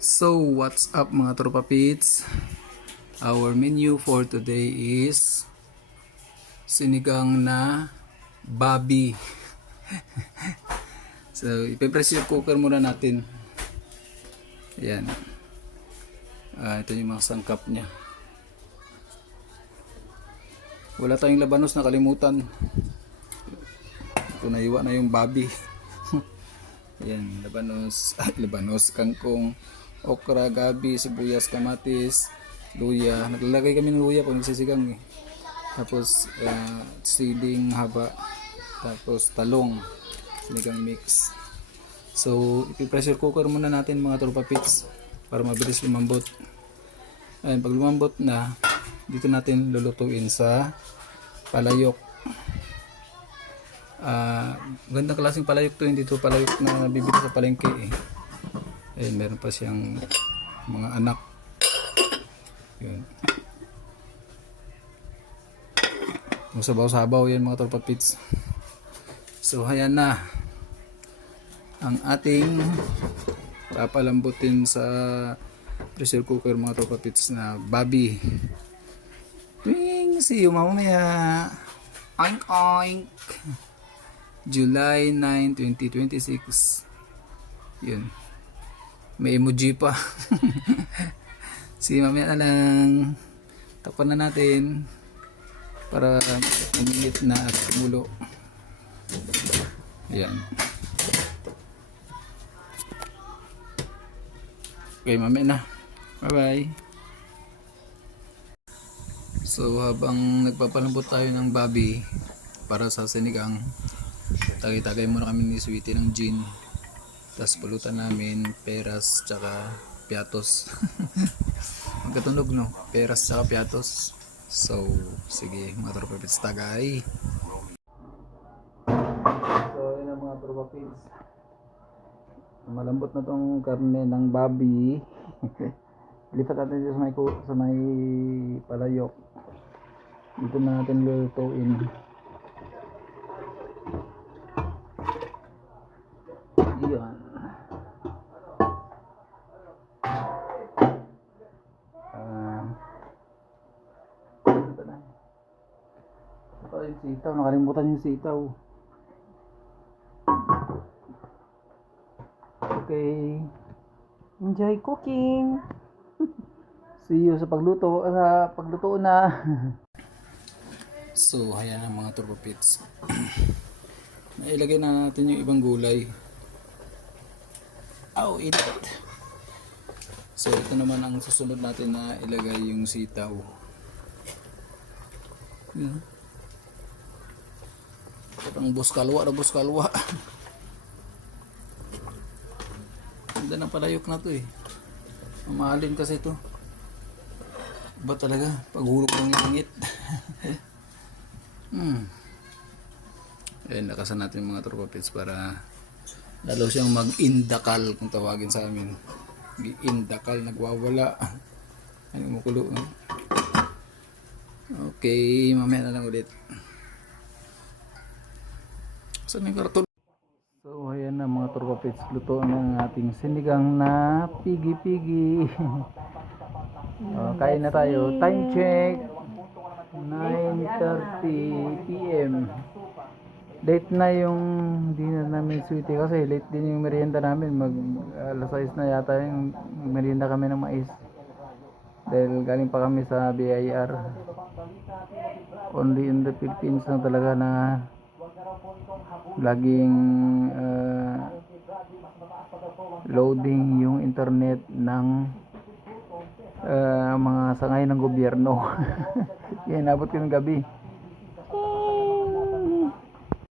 So, what's up mga tropa pits? Our menu for today is sinigang na babi. So, ipe-pressure cooker muna natin. Ayan. Ito yung mga sangkap niya. Wala tayong labanos, nakalimutan. Ito, naiwa na yung babi. Ayan, labanos, kangkong, okra, gabi, sibuyas, kamatis, luya. Naglalagay kami ng luya pag nagsisigang eh. Tapos siling haba, tapos talong, sinigang mix. So ipi-pressure cooker muna natin mga tropa pits para mabilis lumambot. Ayan, pag lumambot na, dito natin lulutuin sa palayok. Gandang klaseng palayok to, hindi to palayok na bibili sa palengke eh. Ayun, meron pa siyang mga anak. Yun. Masabaw-sabaw yan mga tropa pits. So ayan na ang ating papalambutin sa pressure cooker mga tropa pits na babi. See you mamaya. Oink oink. July 9, 2026. Yun. May emoji pa. See, mamaya na lang. Takpan na natin para uminit na at kumulo. Yan. Okay, mamaya na. Bye bye. So habang nagpapalambot tayo ng babi para sa sinigang, tagay-tagay muna kami ni Sweetie ng gin. Tapos pulutan namin peras tsaka piatos. Magkatunog no? Peras tsaka piatos. So sige mga tropa pits, tagay. So yun ang mga tropa pits. Malambot na tong karne ng babi. Lipat natin dito sa may palayok. Dito na natin lulutuin. Iyan. Ito yung sitaw. Nakalimutan yung sitaw. Okay. Enjoy cooking. See you sa pagluto. Pagluto na. So, ayan ang mga turbo pits. Nailagay na natin yung ibang gulay. Oh, init. So, ito naman ang susunod natin na ilagay yung sitaw. Ang buskalwa na buskalwa. Ganda ng palayok na to eh. Mamahalin kasi ito. Ba talaga? Paghulog ng langit. Ayan, lakasan natin mga tropa pits para lalo siyang mag-indakal kung tawagin sa amin. Indakal, nagwawala. Ano mukulo. Okay, mamaya na lang ulit. Saan yung karton? So ayan na mga tropa pits, luto ng ating sinigang na pigi-pigi. Kain na tayo. Time check 9:30 PM. Late na yung dinner namin Sweetie kasi late din yung merienda namin. Alas 6 na yata yung merienda kami ng mais. Dahil galing pa kami sa BIR. Only in the Philippines na talaga na laging loading yung internet ng mga sangay ng gobyerno. Yan, nabot ko ng gabi.